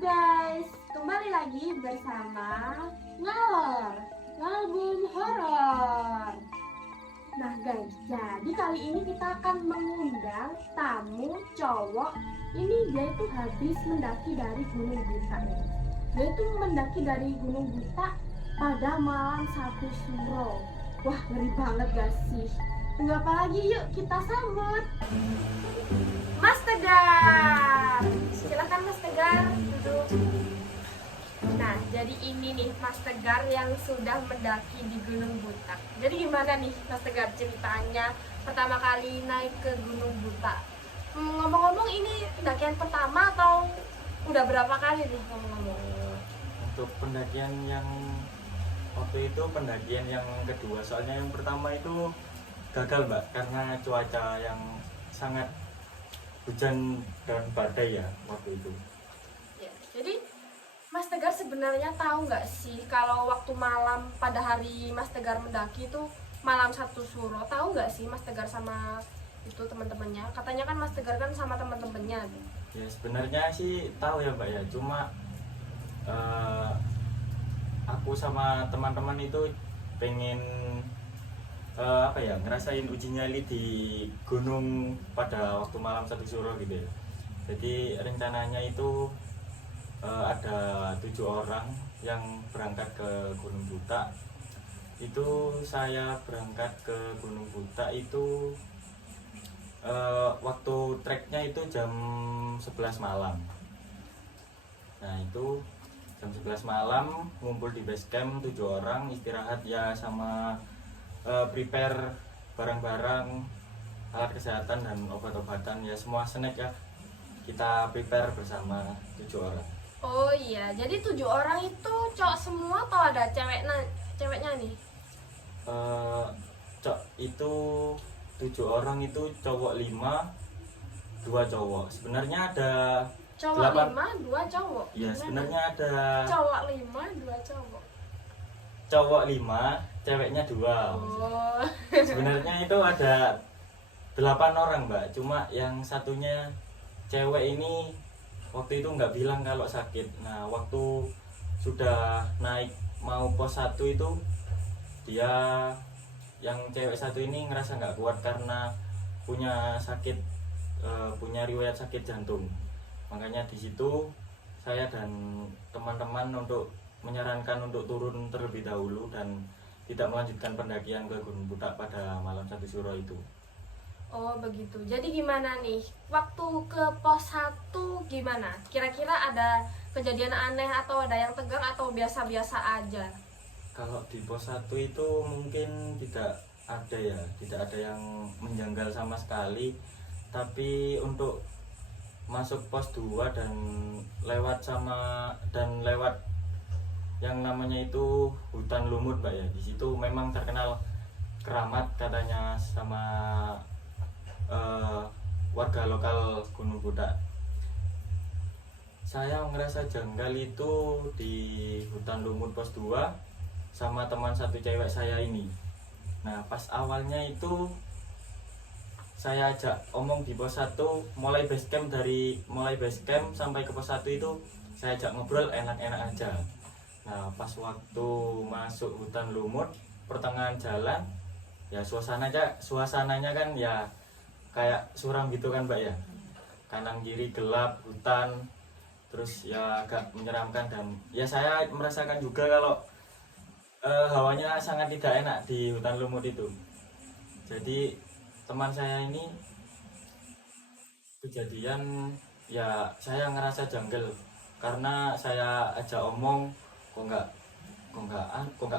guys, kembali lagi bersama Ngalor Ngalbum Horor. Nah guys, jadi kali ini kita akan mengundang tamu cowok. Ini dia itu habis mendaki dari Gunung Buta ya. Dia itu mendaki dari Gunung Buta pada malam 1 Suro. Wah, ngeri banget gak sih? Tunggu apa lagi, yuk kita sambut Mas Tegar. Silakan Mas Tegar duduk. Nah, jadi ini nih Mas Tegar yang sudah mendaki di Gunung Buta. Jadi gimana nih Mas Tegar ceritanya pertama kali naik ke Gunung Buta? Ngomong-ngomong ini pendakian pertama atau udah berapa kali nih ngomong-ngomong? Untuk pendakian yang waktu itu pendakian yang kedua, soalnya yang pertama itu gagal Mbak karena cuaca yang sangat hujan dan badai ya waktu itu. Ya, jadi Mas Tegar sebenarnya tahu nggak sih kalau waktu malam pada hari Mas Tegar mendaki itu malam 1 Suro, tahu nggak sih Mas Tegar sama itu teman-temannya? Katanya kan Mas Tegar kan sama teman-temannya. Ya sebenarnya sih tahu ya Mbak ya, cuma aku sama teman-teman itu pengen ngerasain uji nyali di gunung pada waktu malam 1 Suro gitu ya. Jadi rencananya itu ada 7 orang yang berangkat ke Gunung Buta. Itu saya berangkat ke Gunung Buta itu waktu treknya itu jam 11 malam. Nah itu jam 11 malam ngumpul di base camp 7 orang, istirahat ya sama prepare barang-barang, alat kesehatan dan obat-obatan ya, semua snack ya kita prepare bersama 7 orang. Oh iya, jadi 7 orang itu cowok semua atau ada ceweknya nih? Itu 7 orang itu cowok 5, 2 cowok. Sebenarnya ada Cowok 8. 5, 2 cowok. Ya, sebenarnya ada cowok 5, 2 cowok. Cowok 5, ceweknya 2. Oh. Sebenarnya itu ada 8 orang Mbak, cuma yang satunya cewek ini waktu itu nggak bilang kalau sakit. Nah waktu sudah naik mau pos 1 itu dia yang cewek satu ini ngerasa nggak kuat karena punya sakit, punya riwayat sakit jantung. Makanya di situ saya dan teman-teman untuk menyarankan untuk turun terlebih dahulu dan tidak melanjutkan pendakian ke Gunung Buta pada malam 1 Suro itu. Oh begitu. Jadi gimana nih waktu ke pos 1 gimana? Kira-kira ada kejadian aneh atau ada yang tegang atau biasa-biasa aja? Kalau di pos 1 itu mungkin tidak ada ya, tidak ada yang menjanggal sama sekali. Tapi untuk masuk pos 2 dan lewat yang namanya itu hutan lumut Mbak ya. Di situ memang terkenal keramat katanya sama warga lokal Gunung Buta. Saya ngerasa janggal itu di hutan lumut pos 2 sama teman satu cewek saya ini. Nah pas awalnya itu saya ajak omong di pos 1, mulai base camp sampai ke pos 1 itu saya ajak ngobrol enak-enak aja. Nah pas waktu masuk hutan lumut pertengahan jalan ya suasananya kan ya kayak suram gitu kan Mbak ya, kanan kiri gelap hutan, terus ya agak menyeramkan dan ya saya merasakan juga kalau hawanya sangat tidak enak di hutan lumut itu. Jadi teman saya ini kejadian ya saya ngerasa janggal karena saya ajak omong kok nggak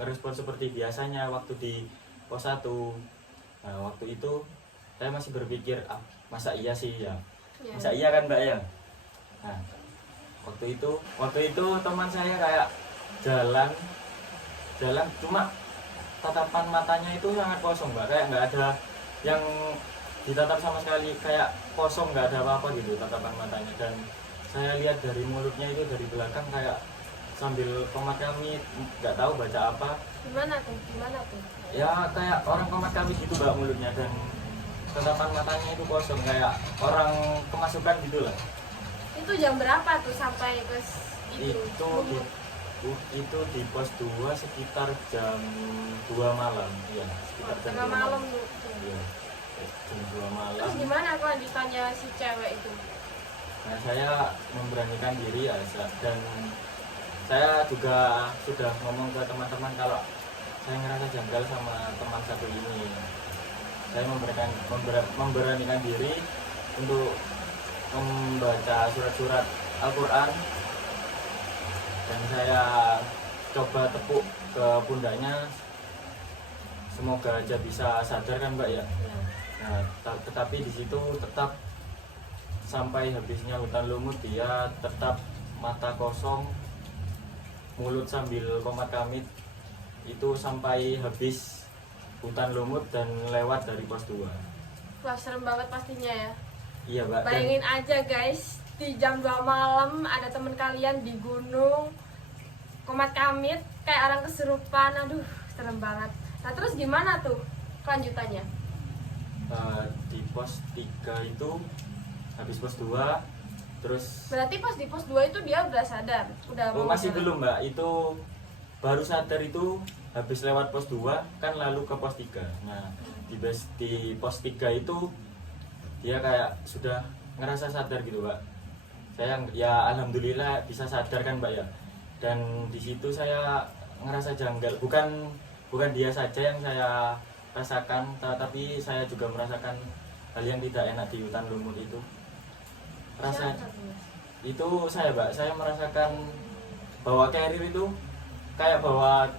ngerespon seperti biasanya waktu di pos 1. Nah waktu itu saya masih berpikir masa iya sih ya, masa iya kan Mbak ya. Nah waktu itu teman saya kayak jalan cuma tatapan matanya itu sangat kosong Mbak, kayak nggak ada yang ditatap sama sekali, kayak kosong, nggak ada apa-apa gitu tatapan matanya. Dan saya lihat dari mulutnya itu dari belakang kayak sambil komat kami, nggak tahu baca apa. Gimana tuh? Ya kayak orang komat kami gitu Mbak mulutnya, dan tatapan matanya itu kosong kayak orang kemasukan gitu lah. Itu jam berapa tuh sampai ke Itu itu di pos 2 sekitar jam 2 malam ya, sekitar jam tengah 2 malam tuh. Iya, jam 2 malam. Terus gimana kelanjutannya si cewek itu? Nah, saya memberanikan diri ya, dan saya juga sudah ngomong ke teman-teman kalau saya ngerasa janggal sama teman satu ini. Saya memberanikan diri untuk membaca surat-surat Al-Quran, dan saya coba tepuk ke pundaknya, semoga aja bisa sadar kan Mbak ya. Ya. Nah, tetapi di situ tetap sampai habisnya hutan lumut dia tetap mata kosong, mulut sambil komat kamit, itu sampai habis hutan lumut dan lewat dari pos 2. Wah, serem banget pastinya ya. Iya Mbak. Bayangin aja guys, di jam 2 malam ada temen kalian di gunung komat kamit kayak orang kesurupan. Aduh, serem banget. Nah terus gimana tuh kelanjutannya? Di pos 3 itu habis pos 2 terus Berarti pas di pos 2 itu dia udah sadar? Udah oh, mau masih jalan? belum Mbak, itu baru sadar itu habis lewat pos 2 kan, lalu ke pos 3. Nah di pos 3 itu dia kayak sudah ngerasa sadar gitu Mbak. Saya ya alhamdulillah bisa sadar kan Mbak ya. Dan di situ saya ngerasa janggal, bukan dia saja yang saya rasakan, tapi saya juga merasakan hal yang tidak enak di hutan lumut itu. Rasa itu saya merasakan bawa carrier itu kayak bawa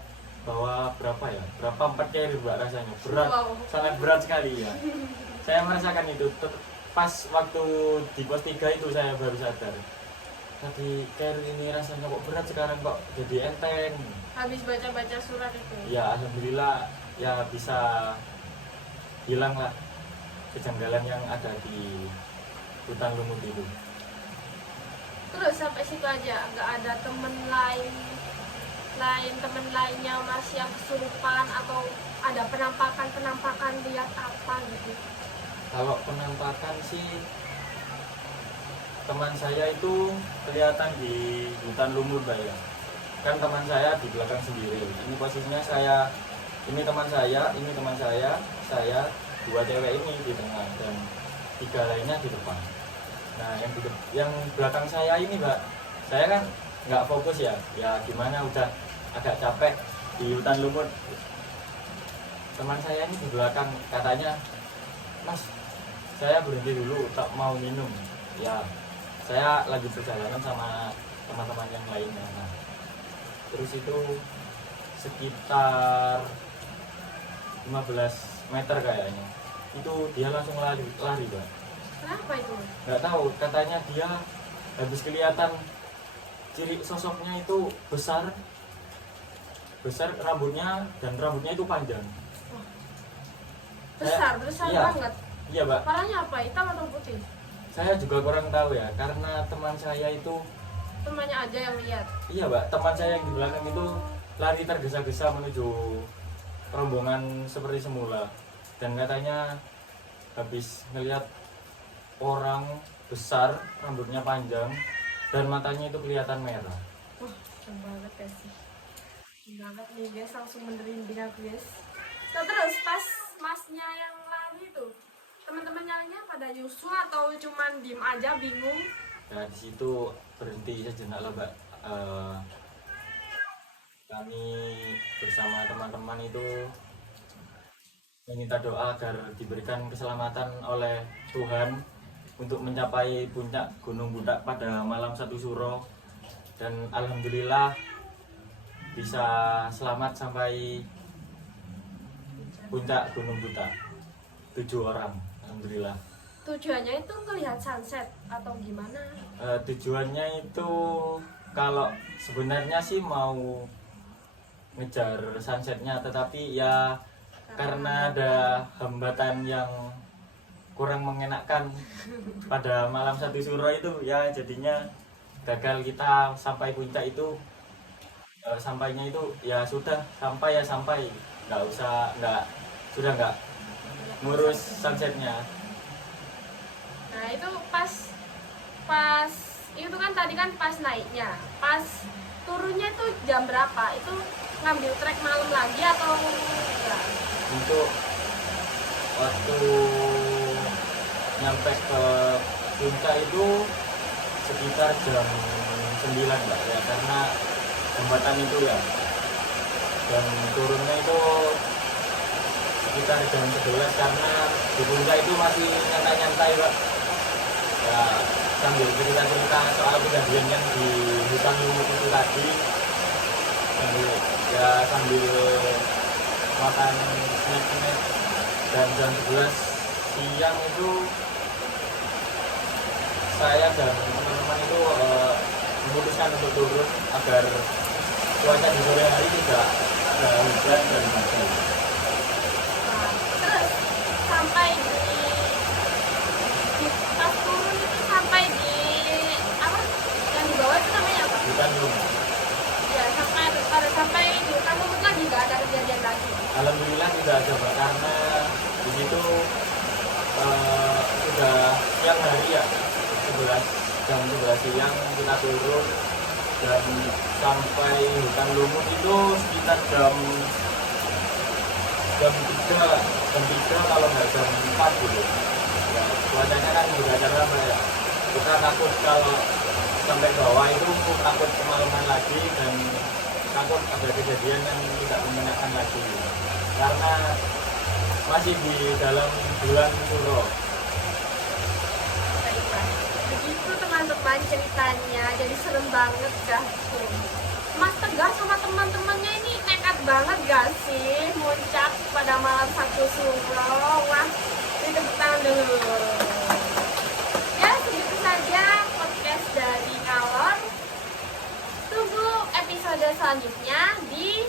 berapa 4 carrier Mbak, rasanya berat. Wow. Sangat berat sekali ya. Saya merasakan itu pas waktu di pos 3 itu saya baru sadar, tadi carrier ini rasanya kok berat, sekarang kok jadi enteng. Habis baca-baca surat itu? Ya alhamdulillah ya bisa hilang lah kejanggalan yang ada di hutan lumut itu. Terus sampai situ aja, nggak ada temen temen lainnya masih yang kesurupan atau ada penampakan lihat apa gitu? Kalau penampakan sih, teman saya itu kelihatan di hutan lumut Mbak ya. Kan teman saya di belakang sendiri. Ini posisinya ini teman saya, dua cewek ini di tengah dan 3 lainnya di depan. Nah, yang belakang saya ini Mbak, saya kan nggak fokus ya gimana, udah agak capek di hutan lumut. Teman saya ini di belakang katanya, "Mas, saya berhenti dulu, tak mau minum." Ya, saya lagi perjalanan sama teman-teman yang lainnya. Nah, terus itu sekitar 15 meter kayaknya, itu dia langsung lari Mbak. Kenapa itu? Nggak tahu, katanya dia habis kelihatan ciri sosoknya itu besar rambutnya, dan rambutnya itu panjang. Besar Iya. banget. Iya Mbak, Warnanya apa? Hitam atau putih? saya juga kurang tahu ya, karena teman saya itu, Temannya aja yang lihat. iya Mbak, teman saya yang di belakang itu lari tergesa-gesa menuju rombongan seperti semula, dan katanya habis ngelihat orang besar, rambutnya panjang, dan matanya itu kelihatan merah. Wah, serem banget ya sih. Serem banget nih guys, langsung merinding aku guys. Nah, terus pas masnya yang lari tuh, teman-temannya pada nyusul atau cuman diem aja bingung? Nah di situ berhenti sejenak lah Mbak. Kami bersama teman-teman itu meminta doa agar diberikan keselamatan oleh Tuhan untuk mencapai puncak Gunung Butak pada malam 1 Suro, dan alhamdulillah bisa selamat sampai puncak Gunung Butak, 7 orang alhamdulillah. Tujuannya itu ngelihat sunset atau gimana? Tujuannya itu kalau sebenarnya sih mau ngejar sunsetnya, tetapi ya karena ada hambatan yang kurang mengenakan pada malam 1 Suro itu, ya jadinya gagal kita sampai puncak itu. Sampainya itu ya sudah sampai nggak ngurus sunsetnya. Nah itu pas tadi kan pas naiknya, pas turunnya itu jam berapa? Itu ngambil trek malam lagi atau enggak? Untuk waktu nyampe ke puncak itu sekitar jam 9 Mbak ya, karena jembatan itu ya, dan turunnya itu sekitar jam 11 karena di puncak itu masih nyantai-nyantai Mbak ya, sambil cerita-cerita soal kejadian yang di hutan lumut itu tadi, sambil makan snack-snack. Dan jam 11 siang itu saya dan teman-teman itu memutuskan untuk turun agar cuaca di sore hari tidak ada hujan dan badai. Nah, terus sampai di pas turun itu sampai di apa? Yang di bawah itu namanya apa? Hutan lumut. Ya, sampai di hutan lumut lagi nggak ada kejadian lagi. Alhamdulillah tidak ada Mbak, karena di situ sudah siang hari ya, 11 siang kita turun, dan sampai hutan lumut itu sekitar jam 3 lah, jam 3 kalau nggak jam 4 gitu ya. Cuacanya kan juga cerah Mbak ya, kita takut kalau sampai bawah itu takut kemalaman lagi dan takut ada kejadian yang tidak menyenangkan lagi, karena masih di dalam bulan Suro. Baiklah. Begitu teman-teman ceritanya, jadi serem banget gak sih? Mas Tegar sama teman-temannya ini nekat banget gak sih muncak pada malam 1 Suro? Wah, ini tepuk tangan dulu. Ya, segitu saja podcast dari Ngalor. Tunggu episode selanjutnya di